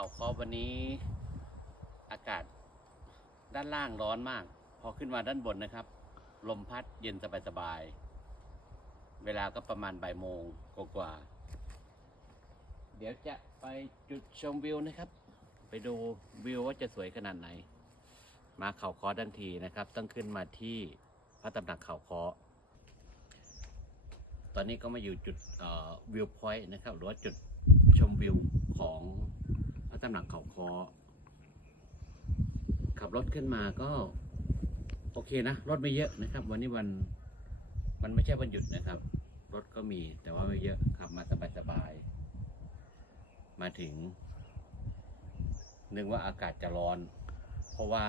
เขาคอวันนี้อากาศด้านล่างร้อนมาก พอขึ้นมาด้านบนนะครับ ลมพัดเย็นสบายๆเวลาก็ประมาณบ่ายโมงกว่าเดี๋ยวจะไปจุดชมวิวนะครับ ไปดูวิวว่าจะสวยขนาดไหน มาเขาคอดันทีนะครับ ต้องขึ้นมาที่พระตำหนักเขาคอตอนนี้ก็มาอยู่จุดวิวพอยต์นะครับ หรือว่าจุดชมวิวของ ระตำหนักเขาคอขับรถขึ้นมาก็โอเคนะ รถไม่เยอะนะครับ วันนี้วันมันไม่ใช่วันหยุดนะครับ รถก็มีแต่ว่าไม่เยอะขับมาสบายๆมาถึง นึกว่าอากาศจะร้อน เพราะว่า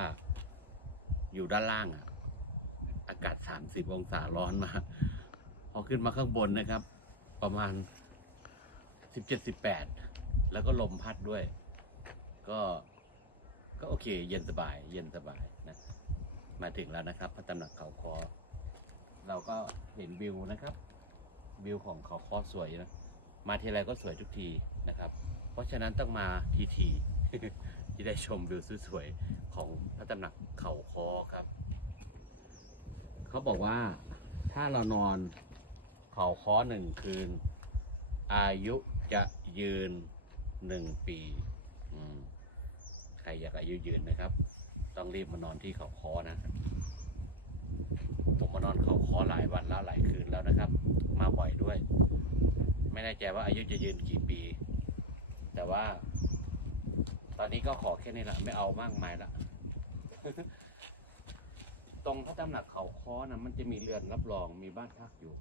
อยู่ด้านล่างอะอากาศ 30 องศาร้อนมาพอขึ้นมาข้างบนนะครับ ประมาณ 17-18 แล้วก็ลมพัดด้วย ก็ก็โอเค เย็นสบาย เย็นสบายนะมาถึงแล้วนะครับ พระตำหนักเขาคอเราก็เห็นวิวนะครับ วิวของเขาคอสวยนะมาทีไรก็สวยทุกทีนะครับ เพราะฉะนั้นต้องมาทีทีที่ได้ชมวิวสวยๆของพระตำหนักเขาคอครับ เขาบอกว่าถ้าเรานอนเขาคอหนึ่งคืน อายุจะยืนหนึ่งปี อืม ใครอยากอายุยืนนะครับ ต้องรีบมานอนที่เขาคอนะ ผมมานอนเขาคอหลายวันแล้วหลายคืนแล้วนะครับ มาบ่อยด้วย ไม่แน่ใจว่าอายุจะยืนกี่ปี แต่ว่า ตอนนี้ก็ขอแค่นี้ละไม่เอามากมายละตรงพระตำหนักเขาคอนะมันจะมีเรือนรับรองมีบ้านพักอยู่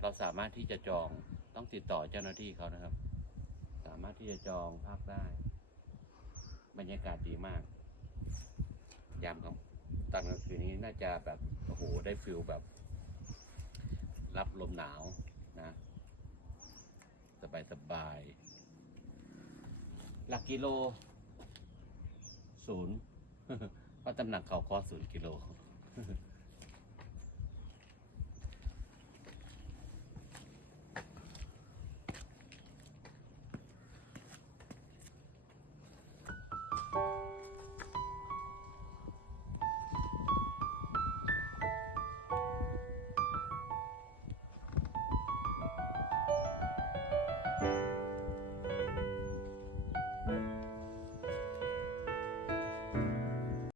เราสามารถที่จะจองต้องติดต่อเจ้าหน้าที่เขานะครับ สามารถที่จะจองพักได้ บรรยากาศดีมาก ยามครับตอนกลางคืนนี้น่าจะแบบโอ้โหได้ฟิลแบบ รับลมหนาวนะ สบายสบาย หลักกิโลศูนย์เพราะตำหนักเขาคอศูนย์กิโล